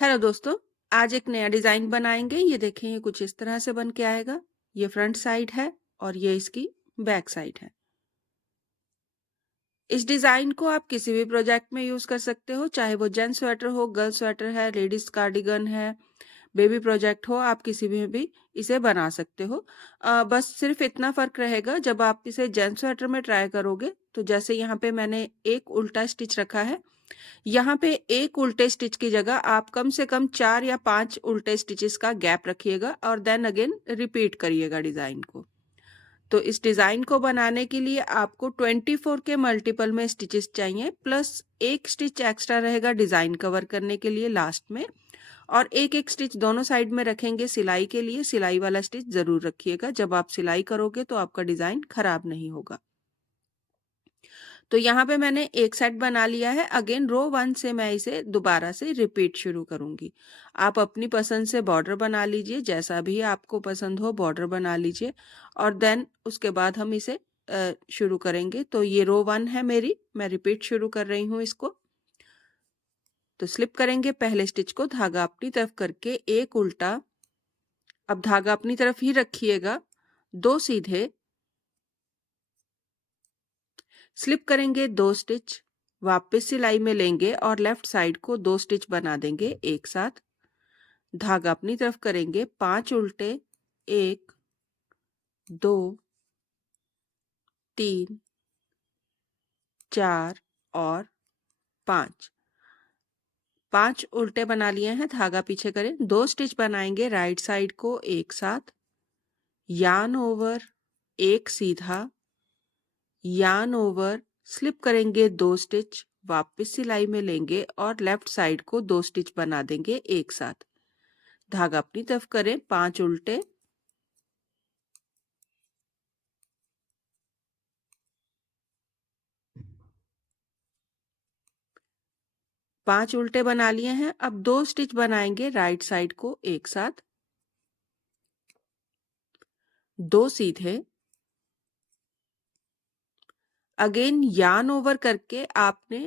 Hello दोस्तों। आज एक नया डिज़ाइन बनाएंगे। ये देखें, ये कुछ इस तरह से बन के आएगा। ये फ्रंट साइड है और ये इसकी बैक साइड है। इस डिज़ाइन को आप किसी भी प्रोजेक्ट में यूज़ कर सकते हो, चाहे वो जेंट्स स्वेटर हो, गर्ल्स स्वेटर है, लेडीज कार्डिगन है, बेबी प्रोजेक्ट हो, आप किसी में भी इसे बना सकते हो। बस सिर्फ इतना फ़र्क रहेगा, जब आप इसे जेंट्स स्वेटर में ट्राई करोगे तो जैसे यहाँ पे मैंने एक उल्टा स्टिच रखा है, यहाँ पे एक उल्टे स्टिच की जगह आप कम से कम 4 या 5 उल्टे स्टिचेस का गैप रखिएगा और देन अगेन रिपीट करिएगा डिज़ाइन को। तो इस डिज़ाइन को बनाने के लिए आपको 24 के मल्टीपल में स्टिचेस चाहिए, प्लस एक स्टिच एक्स्ट्रा रहेगा डिज़ाइन कवर करने के लिए लास्ट में, और एक-एक स्टिच दोनों साइड में रखेंगे सिलाई के लिए। सिलाई वाला स्टिच ज़रूर रखिएगा, जब आप सिलाई करोगे तो आपका डिज़ाइन खराब नहीं होगा। तो यहाँ पे मैंने एक सेट बना लिया है। अगेन रो 1 से मैं इसे दोबारा से रिपीट शुरू करूँगी। आप अपनी पसंद से बॉर्डर बना लीजिए, जैसा भी आपको पसंद हो बॉर्डर बना लीजिए और देन उसके बाद हम इसे शुरू करेंगे। तो ये रो 1 है मेरी, मैं रिपीट शुरू कर रही हूँ इसको। तो स्लिप करेंगे पहले स्टिच को, धागा अपनी तरफ करके एक उल्टा, अब धागा अपनी तरफ ही रखिएगा, 2 सीधे, स्लिप करेंगे 2 स्टिच, वापस सिलाई में लेंगे और लेफ्ट साइड को 2 स्टिच बना देंगे एक साथ। धागा अपनी तरफ करेंगे 5 उल्टे, 1 2 3 4 और 5। 5 उल्टे बना लिए हैं, धागा पीछे करें, 2 स्टिच बनाएंगे राइट साइड को एक साथ, यार्न ओवर, एक सीधा, यार्न ओवर, स्लिप करेंगे 2 स्टिच, वापस सिलाई में लेंगे और लेफ्ट साइड को 2 स्टिच बना देंगे एक साथ। धागा अपनी तरफ करें, 5 उल्टे, 5 उल्टे बना लिए हैं। अब 2 स्टिच बनाएंगे राइट साइड को एक साथ, 2 सीधे, अगेन यार्न ओवर करके आपने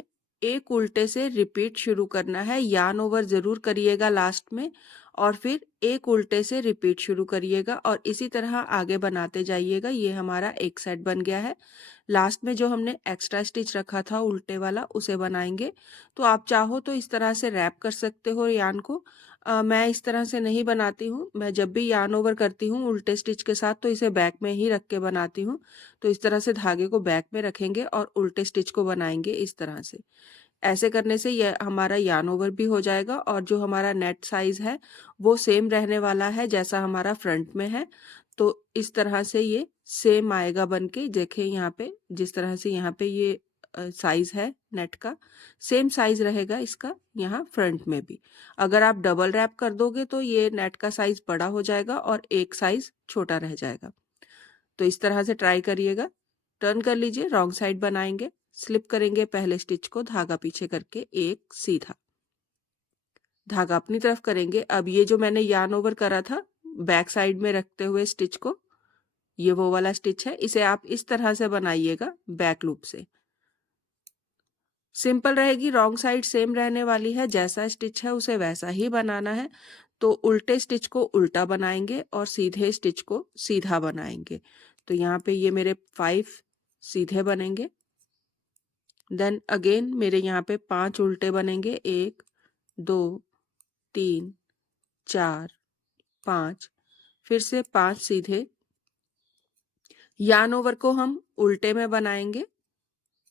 एक उल्टे से रिपीट शुरू करना है। यार्न ओवर जरूर करिएगा लास्ट में और फिर एक उल्टे से रिपीट शुरू करिएगा और इसी तरह आगे बनाते जाइएगा। ये हमारा एक सेट बन गया है। लास्ट में जो हमने एक्स्ट्रा स्टिच रखा था उल्टे वाला, उसे बनाएंगे। तो आप चाहो तो इस तरह से रैप कर सकते हो यार्न को। मैं इस तरह से नहीं बनाती हूँ। मैं जब भी यार्न ओवर करती हूँ उल्टे स्टिच के साथ तो इसे बैक में ही रख के बनाती हूँ। तो इस तरह से धागे को बैक में रखेंगे और उल्टे स्टिच को बनाएंगे इस तरह से। ऐसे करने से यह हमारा यार्न ओवर भी हो जाएगा और जो हमारा नेट साइज है वो सेम रहने वाला है जैसा हमारा फ्रंट में है। तो इस तरह से ये सेम आएगा बन के। देखें यहाँ पे, जिस तरह से यहाँ पे ये साइज है नेट का, सेम साइज रहेगा इसका यहाँ फ्रंट में भी। अगर आप डबल रैप कर दोगे तो ये नेट का साइज बड़ा हो जाएगा और एक साइज छोटा रह जाएगा। तो इस तरह से ट्राई करिएगा। टर्न कर लीजिए, रॉन्ग साइड बनाएंगे, स्लिप करेंगे पहले स्टिच को, धागा पीछे करके एक सीधा, धागा अपनी तरफ करेंगे। अब ये जो मैंने यार्न ओवर करा था बैक साइड में रखते हुए स्टिच को, ये वो वाला स्टिच है, इसे आप इस तरह से बनाइएगा बैक लूप से। सिंपल रहेगी, रॉन्ग साइड सेम रहने वाली है, जैसा स्टिच है उसे वैसा ही बनाना है। तो उल्टे स्टिच को उल्टा बनाएंगे और सीधे स्टिच को सीधा बनाएंगे। तो यहाँ पे ये मेरे 5 सीधे बनेंगे, देन अगेन मेरे यहाँ पे 5 उल्टे बनेंगे, 1 2 3 4 5, फिर से 5 सीधे। यार्न ओवर को हम उल्टे में बनाएंगे,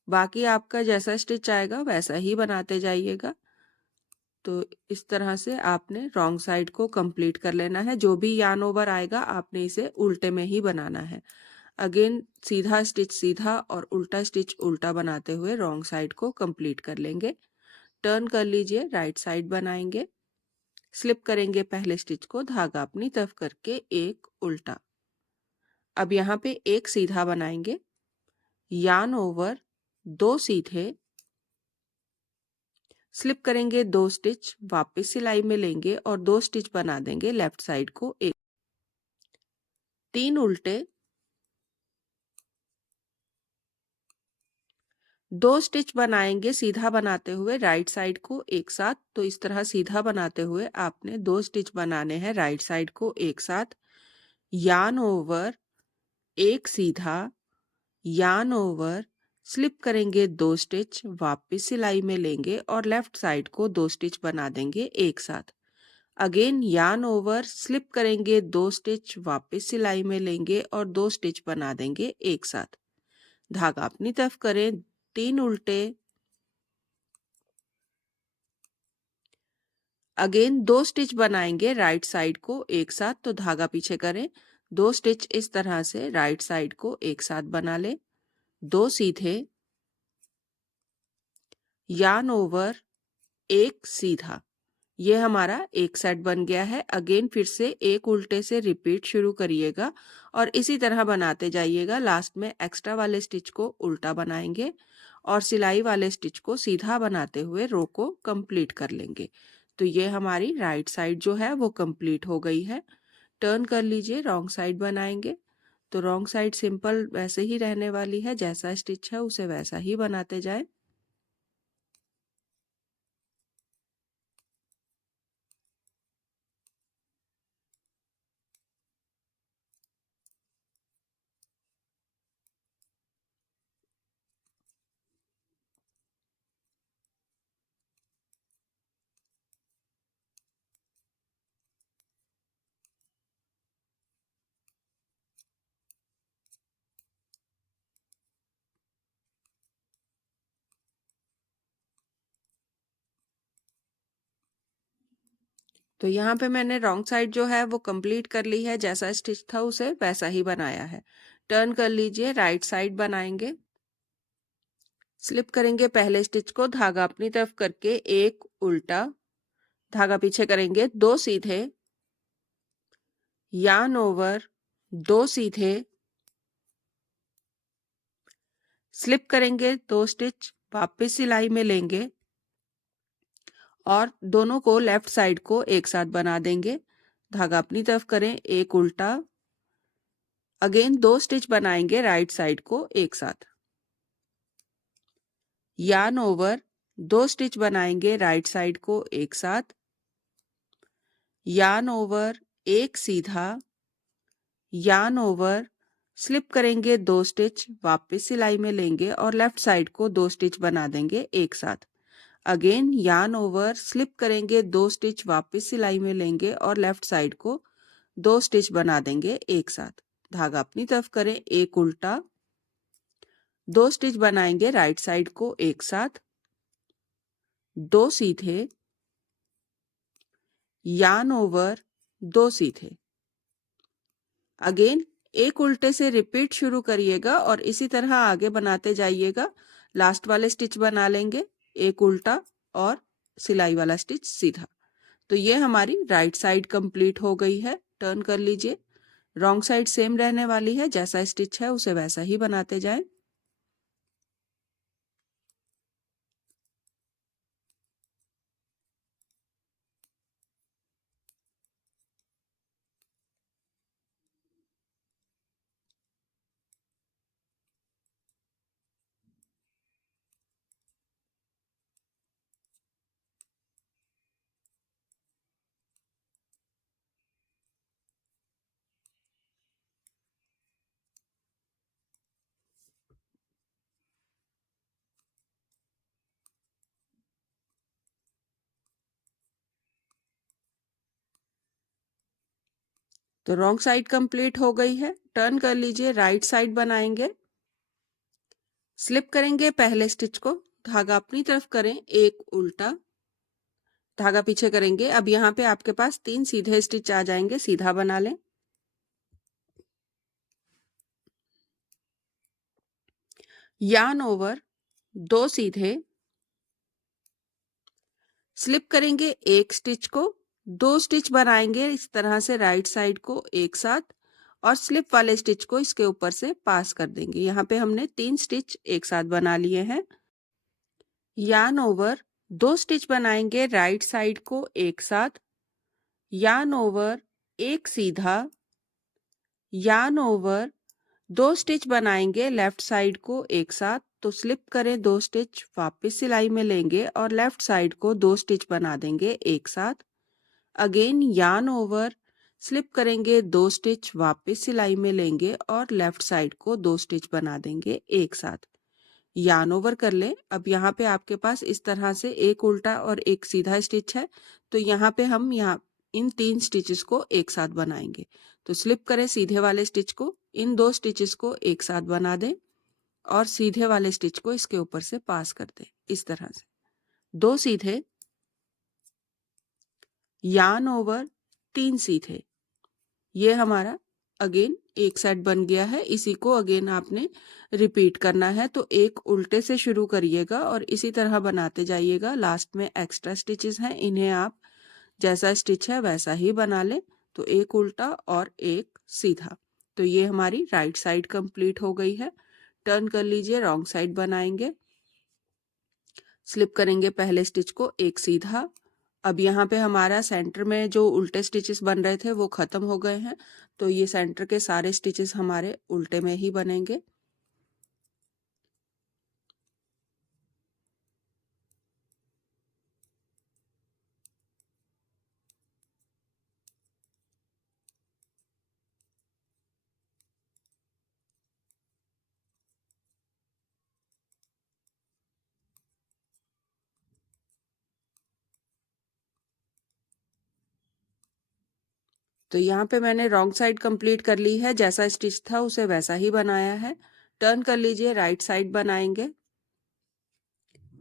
बाकी आपका जैसा स्टिच आएगा वैसा ही बनाते जाइएगा। तो इस तरह से आपने रॉन्ग साइड को कंप्लीट कर लेना है। जो भी यार्न ओवर आएगा आपने इसे उल्टे में ही बनाना है। अगेन सीधा स्टिच सीधा और उल्टा स्टिच उल्टा बनाते हुए रॉन्ग साइड को कंप्लीट कर लेंगे। टर्न कर लीजिए, राइट साइड बनाएंगे, स्लिप करेंगे पहले स्टिच को, धागा अपनी तरफ करके एक उल्टा। अब यहाँ पे एक सीधा बनाएंगे, यार्न ओवर, 2 सीधे, स्लिप करेंगे 2 स्टिच, वापस सिलाई में लेंगे और 2 स्टिच बना देंगे लेफ्ट साइड को एक, 3 उल्टे, 2 स्टिच बनाएंगे सीधा बनाते हुए राइट साइड को एक साथ। तो इस तरह सीधा बनाते हुए आपने 2 स्टिच बनाने हैं राइट साइड को एक साथ। यार्न ओवर, एक सीधा, यार्न ओवर, स्लिप करेंगे 2 स्टिच, वापस सिलाई में लेंगे और लेफ्ट साइड को 2 स्टिच बना देंगे एक साथ। अगेन यार्न ओवर, स्लिप करेंगे 2 स्टिच, वापस सिलाई में लेंगे और 2 स्टिच बना देंगे एक साथ। धागा अपनी तरफ करें, 3 उल्टे। अगेन 2 स्टिच बनाएंगे राइट साइड को एक साथ। तो धागा पीछे करें, 2 स्टिच इस तरह से राइट साइड को एक साथ बना ले, 2 सीधे, यार्न ओवर, एक सीधा। ये हमारा एक सेट बन गया है। अगेन फिर से एक उल्टे से रिपीट शुरू करिएगा और इसी तरह बनाते जाइएगा। लास्ट में एक्स्ट्रा वाले स्टिच को उल्टा बनाएंगे और सिलाई वाले स्टिच को सीधा बनाते हुए रो को कंप्लीट कर लेंगे। तो ये हमारी राइट साइड जो है वो कंप्लीट हो गई है। टर्न कर लीजिए, रॉन्ग साइड बनाएंगे। तो रॉन्ग साइड सिंपल वैसे ही रहने वाली है, जैसा स्टिच है उसे वैसा ही बनाते जाएं। तो यहाँ पे मैंने रॉन्ग साइड जो है वो कंप्लीट कर ली है, जैसा स्टिच था उसे वैसा ही बनाया है। टर्न कर लीजिए, राइट साइड बनाएंगे। स्लिप करेंगे पहले स्टिच को, धागा अपनी तरफ करके एक उल्टा, धागा पीछे करेंगे, 2 सीधे, यार्न ओवर, 2 सीधे, स्लिप करेंगे 2 स्टिच, वापस सिलाई में लेंगे और दोनों को लेफ्ट साइड को एक साथ बना देंगे। धागा अपनी तरफ करें, एक उल्टा, अगेन 2 स्टिच बनाएंगे राइट साइड को एक साथ। यार्न ओवर, 2 स्टिच बनाएंगे राइट साइड को एक साथ। यार्न ओवर, एक सीधा, यार्न ओवर, स्लिप करेंगे 2 स्टिच, वापस सिलाई में लेंगे और लेफ्ट साइड को 2 स्टिच बना देंगे एक साथ। अगेन यार्न ओवर, स्लिप करेंगे 2 स्टिच, वापस सिलाई में लेंगे और लेफ्ट साइड को 2 स्टिच बना देंगे एक साथ। धागा अपनी तरफ करें, एक उल्टा, 2 स्टिच बनाएंगे राइट साइड को एक साथ, 2 सीधे, यार्न ओवर, 2 सीधे। अगेन एक उल्टे से रिपीट शुरू करिएगा और इसी तरह आगे बनाते जाइएगा। लास्ट वाले स्टिच बना लेंगे, एक उल्टा और सिलाई वाला स्टिच सीधा। तो ये हमारी राइट साइड कंप्लीट हो गई है। टर्न कर लीजिए, रॉन्ग साइड सेम रहने वाली है, जैसा स्टिच है उसे वैसा ही बनाते जाएं। तो रॉन्ग साइड कंप्लीट हो गई है। टर्न कर लीजिए, राइट साइड बनाएंगे। स्लिप करेंगे पहले स्टिच को, धागा अपनी तरफ करें, एक उल्टा, धागा पीछे करेंगे। अब यहाँ पे आपके पास 3 सीधे स्टिच आ जाएंगे, सीधा बना लें। यार्न ओवर, 2 सीधे, स्लिप करेंगे एक स्टिच को, 2 स्टिच बनाएंगे इस तरह से राइट साइड को एक साथ और स्लिप वाले स्टिच को इसके ऊपर से पास कर देंगे। यहाँ पे हमने 3 स्टिच एक साथ बना लिए हैं। यार्न ओवर, 2 स्टिच बनाएंगे राइट साइड को एक साथ, यार्न ओवर, एक सीधा, यार्न ओवर, 2 स्टिच बनाएंगे लेफ्ट साइड को एक साथ। तो स्लिप करें 2 स्टिच, वापस सिलाई में लेंगे और लेफ्ट साइड को 2 स्टिच बना देंगे एक साथ। अगेन यार्न ओवर, स्लिप करेंगे 2 स्टिच, वापस सिलाई में लेंगे और लेफ्ट साइड को 2 स्टिच बना देंगे एक साथ। यार्न ओवर कर लें। अब यहाँ पे आपके पास इस तरह से एक उल्टा और एक सीधा स्टिच है, तो यहाँ पे हम यहाँ इन 3 स्टिचेस को एक साथ बनाएंगे। तो स्लिप करें सीधे वाले स्टिच को, इन 2 स्टिचेस को एक साथ बना दें और सीधे वाले स्टिच को इसके ऊपर से पास कर दें इस तरह से। 2 सीधे, यार्न ओवर, 3 सीधे। ये हमारा अगेन एक सेट बन गया है। इसी को अगेन आपने रिपीट करना है, तो एक उल्टे से शुरू करिएगा और इसी तरह बनाते जाइएगा। लास्ट में एक्स्ट्रा स्टिचेस हैं, इन्हें आप जैसा स्टिच है वैसा ही बना लें। तो एक उल्टा और एक सीधा। तो ये हमारी राइट साइड कंप्लीट हो गई है। टर्न कर लीजिए, रॉन्ग साइड बनाएंगे। स्लिप करेंगे पहले स्टिच को, एक सीधा। अब यहाँ पे हमारा सेंटर में जो उल्टे स्टिचेस बन रहे थे वो खत्म हो गए हैं, तो ये सेंटर के सारे स्टिचेस हमारे उल्टे में ही बनेंगे। तो यहाँ पे मैंने रॉन्ग साइड कंप्लीट कर ली है, जैसा स्टिच था उसे वैसा ही बनाया है। टर्न कर लीजिए, राइट साइड बनाएंगे।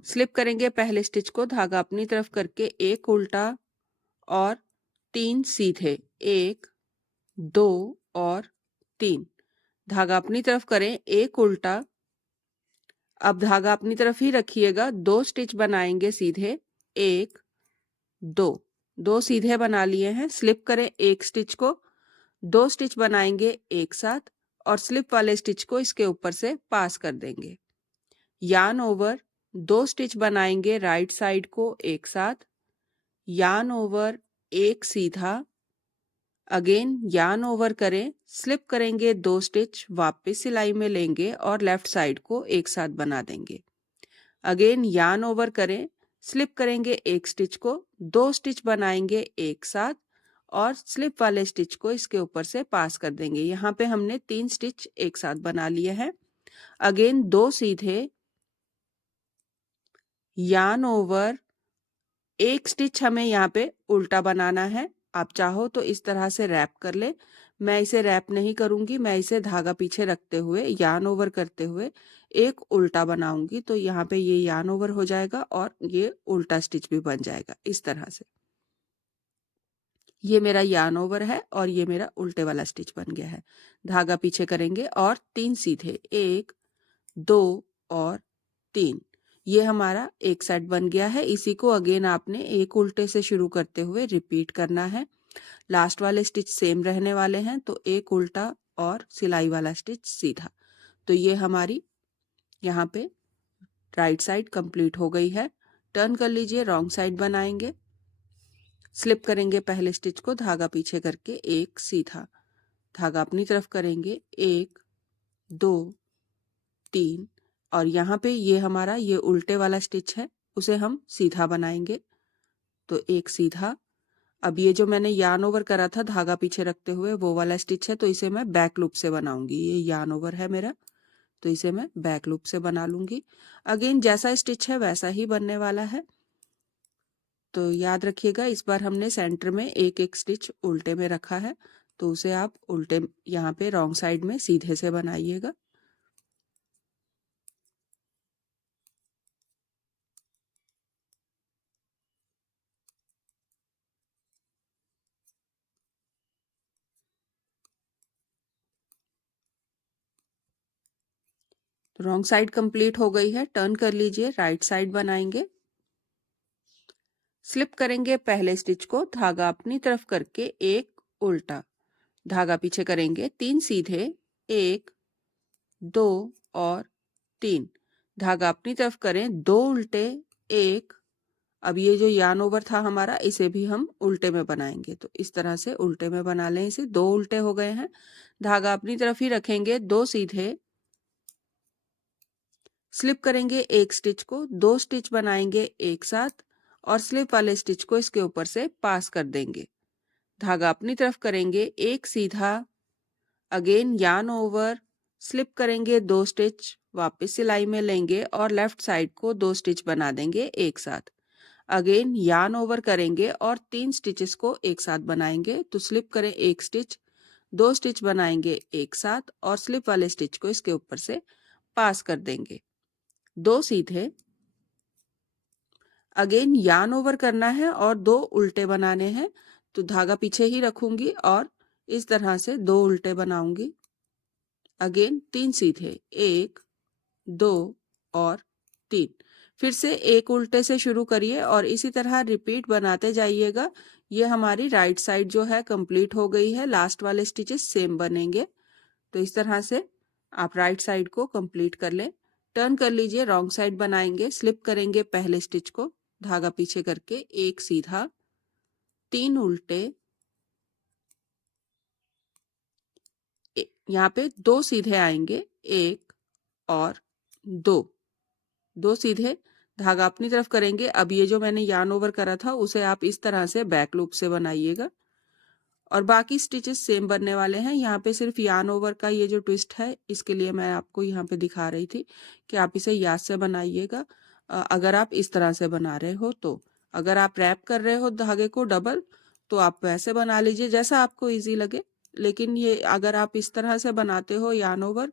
स्लिप करेंगे पहले स्टिच को, धागा अपनी तरफ करके एक उल्टा और 3 सीधे, 1 2 और 3। धागा अपनी तरफ करें, एक उल्टा। अब धागा अपनी तरफ ही रखिएगा, 2 स्टिच बनाएंगे सीधे, 1 2, 2 सीधे बना लिए हैं। स्लिप करें एक स्टिच को, 2 स्टिच बनाएंगे एक साथ और स्लिप वाले स्टिच को इसके ऊपर से पास कर देंगे। यार्न ओवर, 2 स्टिच बनाएंगे राइट साइड को एक साथ। यार्न ओवर, एक सीधा। अगेन यार्न ओवर करें, स्लिप करेंगे 2 स्टिच, वापस सिलाई में लेंगे और लेफ्ट साइड को एक साथ बना देंगे। अगेन यार्न ओवर करें, स्लिप करेंगे एक स्टिच को, 2 स्टिच बनाएंगे एक साथ और स्लिप वाले स्टिच को इसके ऊपर से पास कर देंगे। यहाँ पे हमने 3 स्टिच एक साथ बना लिए हैं। अगेन 2 सीधे, यार्न ओवर, एक स्टिच हमें यहाँ पे उल्टा बनाना है। आप चाहो तो इस तरह से रैप कर ले, मैं इसे रैप नहीं करूंगी, मैं इसे धागा पीछे रखते हुए यार्न ओवर करते हुए एक उल्टा बनाऊंगी। तो यहाँ पे ये यार्न ओवर हो जाएगा और ये उल्टा स्टिच भी बन जाएगा इस तरह से। ये मेरा यार्न ओवर है और ये मेरा उल्टे वाला स्टिच बन गया है। धागा पीछे करेंगे और 3 सीधे, 1 2 और 3। ये हमारा एक सेट बन गया है। इसी को अगेन आपने एक उल्टे से शुरू करते हुए रिपीट करना है। लास्ट वाले स्टिच सेम रहने वाले हैं, तो एक उल्टा और सिलाई वाला स्टिच सीधा। तो ये हमारी यहाँ पे राइट साइड कंप्लीट हो गई है। टर्न कर लीजिए, रॉन्ग साइड बनाएंगे। स्लिप करेंगे पहले स्टिच को, धागा पीछे करके एक सीधा। धागा अपनी तरफ करेंगे, 1 2 3 और यहाँ पे ये हमारा ये उल्टे वाला स्टिच है, उसे हम सीधा बनाएंगे। तो एक सीधा। अब ये जो मैंने यार्न ओवर करा था धागा पीछे रखते हुए वो वाला स्टिच है, तो इसे मैं बैक लूप से बनाऊंगी। ये यार्न ओवर है मेरा, तो इसे मैं बैक लूप से बना लूंगी। अगेन जैसा स्टिच है वैसा ही बनने वाला है। तो याद रखिएगा, इस बार हमने सेंटर में एक एक स्टिच उल्टे में रखा है, तो उसे आप उल्टे यहाँ पे रॉन्ग साइड में सीधे से बनाइएगा। तो रॉन्ग साइड कंप्लीट हो गई है। टर्न कर लीजिए, राइट साइड बनाएंगे। स्लिप करेंगे पहले स्टिच को, धागा अपनी तरफ करके एक उल्टा। धागा पीछे करेंगे, 3 सीधे, 1 2 और 3। धागा अपनी तरफ करें, 2 उल्टे, 1। अब ये जो यार्न ओवर था हमारा, इसे भी हम उल्टे में बनाएंगे। तो इस तरह से उल्टे में बना लें इसे। 2 उल्टे हो गए हैं। धागा अपनी तरफ ही रखेंगे, 2 सीधे। स्लिप करेंगे एक स्टिच को, 2 स्टिच बनाएंगे एक साथ और स्लिप वाले स्टिच को इसके ऊपर से पास कर देंगे। धागा अपनी तरफ करेंगे एक सीधा, अगेन यार्न ओवर, स्लिप करेंगे 2 स्टिच, वापस सिलाई में लेंगे और लेफ्ट साइड को 2 स्टिच बना देंगे एक साथ। अगेन यार्न ओवर करेंगे और 3 स्टिचेस को एक साथ बनाएंगे। तो स्लिप करें एक स्टिच, 2 स्टिच बनाएंगे एक साथ और स्लिप वाले स्टिच को इसके ऊपर से पास कर देंगे। 2 सीधे, अगेन यार्न ओवर करना है और 2 उल्टे बनाने हैं। तो धागा पीछे ही रखूंगी और इस तरह से 2 उल्टे बनाऊंगी। अगेन 3 सीधे, 1 2 और 3। फिर से एक उल्टे से शुरू करिए और इसी तरह रिपीट बनाते जाइएगा। ये हमारी राइट साइड जो है कंप्लीट हो गई है, लास्ट वाले स्टिचेस सेम बनेंगे। तो इस तरह से आप राइट साइड को कंप्लीट कर लें। टर्न कर लीजिए, रॉन्ग साइड बनाएंगे। स्लिप करेंगे पहले स्टिच को, धागा पीछे करके एक सीधा, 3 उल्टे, यहाँ पे 2 सीधे आएंगे, 1 और 2, 2 सीधे, धागा अपनी तरफ करेंगे। अब ये जो मैंने यार्न ओवर करा था उसे आप इस तरह से बैक लूप से बनाइएगा और बाकी स्टिचेस सेम बनने वाले हैं। यहाँ पे सिर्फ यार्न ओवर का ये जो ट्विस्ट है इसके लिए मैं आपको यहाँ पे दिखा रही थी कि आप इसे याद से बनाइएगा। अगर आप इस तरह से बना रहे हो तो, अगर आप रैप कर रहे हो धागे को डबल तो आप वैसे बना लीजिए जैसा आपको ईजी लगे। लेकिन ये अगर आप इस तरह से बनाते हो यार्न ओवर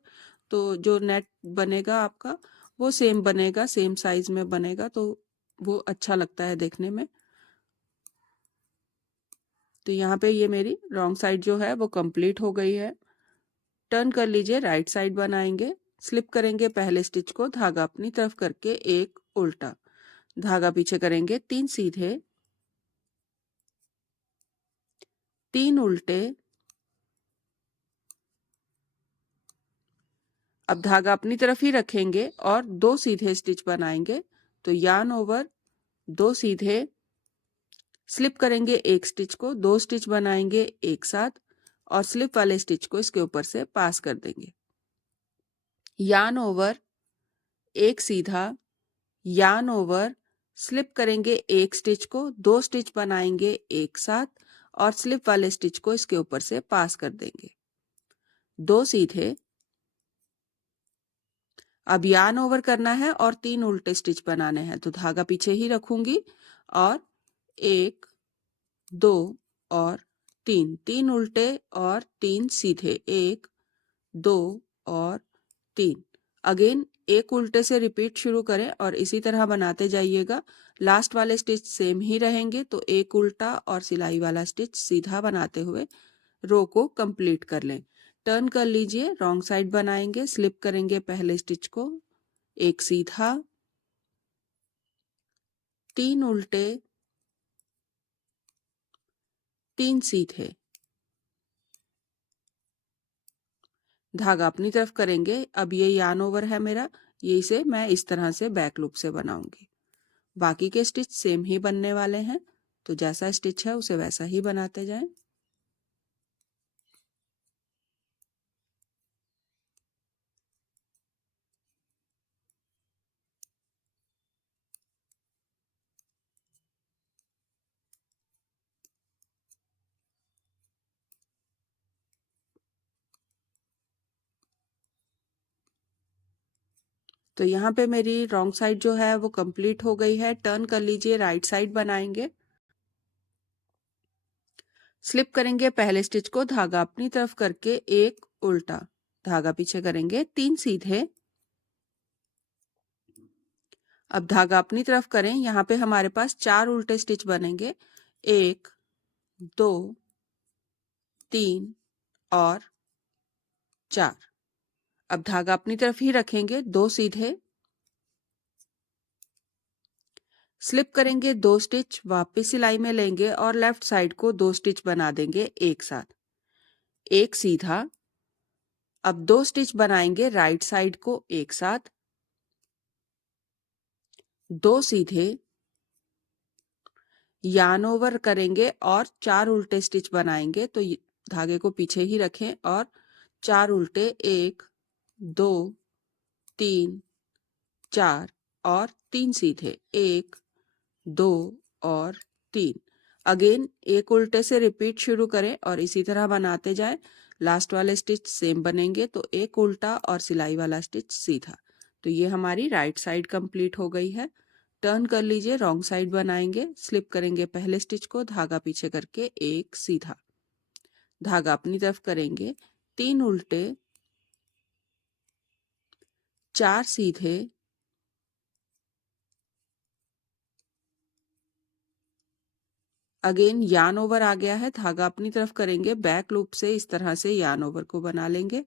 तो जो नेट बनेगा आपका वो सेम बनेगा, सेम साइज में बनेगा, तो वो अच्छा लगता है देखने में। तो यहाँ पे ये मेरी रॉन्ग साइड जो है वो कंप्लीट हो गई है। टर्न कर लीजिए, राइट साइड बनाएंगे। स्लिप करेंगे पहले स्टिच को, धागा अपनी तरफ करके एक उल्टा, धागा पीछे करेंगे 3 सीधे, 3 उल्टे। अब धागा अपनी तरफ ही रखेंगे और 2 सीधे स्टिच बनाएंगे। तो यार्न ओवर, 2 सीधे, स्लिप करेंगे एक स्टिच को, 2 स्टिच बनाएंगे एक साथ और स्लिप वाले स्टिच को इसके ऊपर से पास कर देंगे। यार्न ओवर, एक सीधा, यार्न ओवर, स्लिप करेंगे एक स्टिच को, 2 स्टिच बनाएंगे एक साथ और स्लिप वाले स्टिच को इसके ऊपर से पास कर देंगे। 2 सीधे, अब यार्न ओवर करना है और 3 उल्टे स्टिच बनाने हैं। तो धागा पीछे ही रखूंगी और 1 2 और 3, 3 उल्टे और 3 सीधे, 1 2 और 3। अगेन एक उल्टे से रिपीट शुरू करें और इसी तरह बनाते जाइएगा। लास्ट वाले स्टिच सेम ही रहेंगे। तो एक उल्टा और सिलाई वाला स्टिच सीधा बनाते हुए रो को कंप्लीट कर लें। टर्न कर लीजिए, रॉन्ग साइड बनाएंगे। स्लिप करेंगे पहले स्टिच को, एक सीधा, 3 उल्टे, 3 सीधे, धागा अपनी तरफ करेंगे। अब ये यार्न ओवर है मेरा, ये इसे मैं इस तरह से बैक लूप से बनाऊंगी। बाकी के स्टिच सेम ही बनने वाले हैं, तो जैसा स्टिच है उसे वैसा ही बनाते जाएं। तो यहाँ पे मेरी रॉन्ग साइड जो है वो कंप्लीट हो गई है। टर्न कर लीजिए, राइट साइड बनाएंगे। स्लिप करेंगे पहले स्टिच को, धागा अपनी तरफ करके एक उल्टा, धागा पीछे करेंगे 3 सीधे। अब धागा अपनी तरफ करें, यहाँ पे हमारे पास 4 उल्टे स्टिच बनेंगे, 1 2 3 और 4। अब धागा अपनी तरफ ही रखेंगे, 2 सीधे, स्लिप करेंगे 2 स्टिच, वापस सिलाई में लेंगे और लेफ्ट साइड को 2 स्टिच बना देंगे एक साथ, एक सीधा। अब 2 स्टिच बनाएंगे राइट साइड को एक साथ, 2 सीधे, यार्न ओवर करेंगे और 4 उल्टे स्टिच बनाएंगे। तो धागे को पीछे ही रखें और 4 उल्टे, 1 2 3 4 और 3 सीधे, 1 2 और 3। अगेन एक उल्टे से रिपीट शुरू करें और इसी तरह बनाते जाएं। लास्ट वाले स्टिच सेम बनेंगे तो एक उल्टा और सिलाई वाला स्टिच सीधा। तो ये हमारी राइट साइड कंप्लीट हो गई है। टर्न कर लीजिए, रॉन्ग साइड बनाएंगे। स्लिप करेंगे पहले स्टिच को, धागा पीछे करके एक सीधा, धागा अपनी तरफ करेंगे, 3 उल्टे, 4 सीधे, अगेन यार्न ओवर आ गया है, धागा अपनी तरफ करेंगे, बैक लूप से इस तरह से यार्न ओवर को बना लेंगे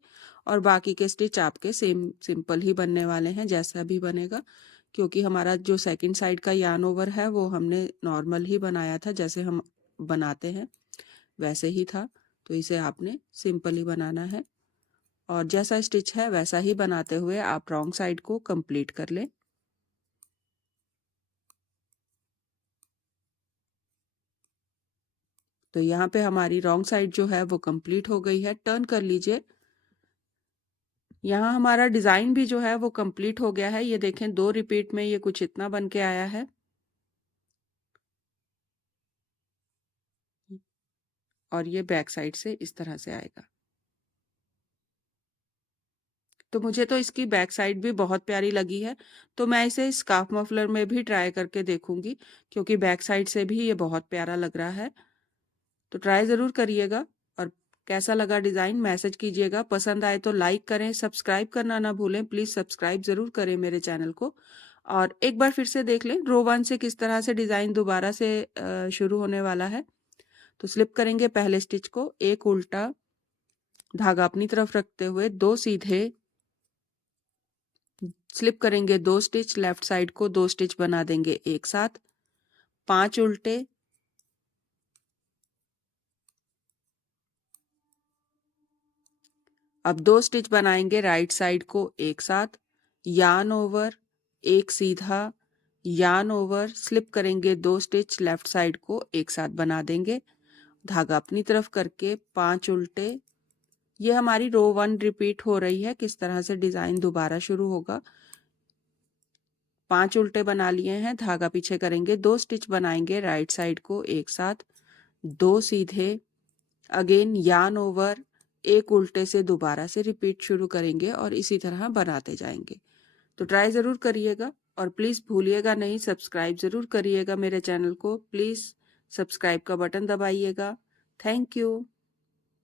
और बाकी के स्टिच आपके सेम सिंपल ही बनने वाले हैं, जैसा भी बनेगा, क्योंकि हमारा जो सेकंड साइड का यार्न ओवर है वो हमने नॉर्मल ही बनाया था, जैसे हम बनाते हैं वैसे ही था। तो इसे आपने सिंपल ही बनाना है और जैसा स्टिच है वैसा ही बनाते हुए आप रॉन्ग साइड को कंप्लीट कर लें। तो यहाँ पे हमारी रॉन्ग साइड जो है वो कंप्लीट हो गई है। टर्न कर लीजिए। यहाँ हमारा डिज़ाइन भी जो है वो कंप्लीट हो गया है। ये देखें 2 रिपीट में ये कुछ इतना बन के आया है और ये बैक साइड से इस तरह से आएगा। तो मुझे तो इसकी बैक साइड भी बहुत प्यारी लगी है, तो मैं इसे स्कार्फ मफलर में भी ट्राई करके देखूंगी, क्योंकि बैक साइड से भी ये बहुत प्यारा लग रहा है। तो ट्राई ज़रूर करिएगा और कैसा लगा डिज़ाइन मैसेज कीजिएगा। पसंद आए तो लाइक करें, सब्सक्राइब करना ना भूलें। प्लीज़ सब्सक्राइब ज़रूर करें मेरे चैनल को। और एक बार फिर से देख लें रो 1 से किस तरह से डिज़ाइन दोबारा से शुरू होने वाला है। तो स्लिप करेंगे पहले स्टिच को, एक उल्टा, धागा अपनी तरफ रखते हुए 2 सीधे, स्लिप करेंगे 2 स्टिच, लेफ्ट साइड को 2 स्टिच बना देंगे एक साथ, 5 उल्टे, अब 2 स्टिच बनाएंगे राइट साइड को एक साथ, यार्न ओवर, एक सीधा, यार्न ओवर, स्लिप करेंगे 2 स्टिच, लेफ्ट साइड को एक साथ बना देंगे, धागा अपनी तरफ करके 5 उल्टे। ये हमारी रो 1 रिपीट हो रही है, किस तरह से डिजाइन दोबारा शुरू होगा। 5 उल्टे बना लिए हैं, धागा पीछे करेंगे, 2 स्टिच बनाएंगे राइट साइड को एक साथ, 2 सीधे, अगेन यार्न ओवर, एक उल्टे से दोबारा से रिपीट शुरू करेंगे और इसी तरह बनाते जाएंगे। तो ट्राई ज़रूर करिएगा और प्लीज़ भूलिएगा नहीं, सब्सक्राइब ज़रूर करिएगा मेरे चैनल को। प्लीज़ सब्सक्राइब का बटन दबाइएगा। Thank you.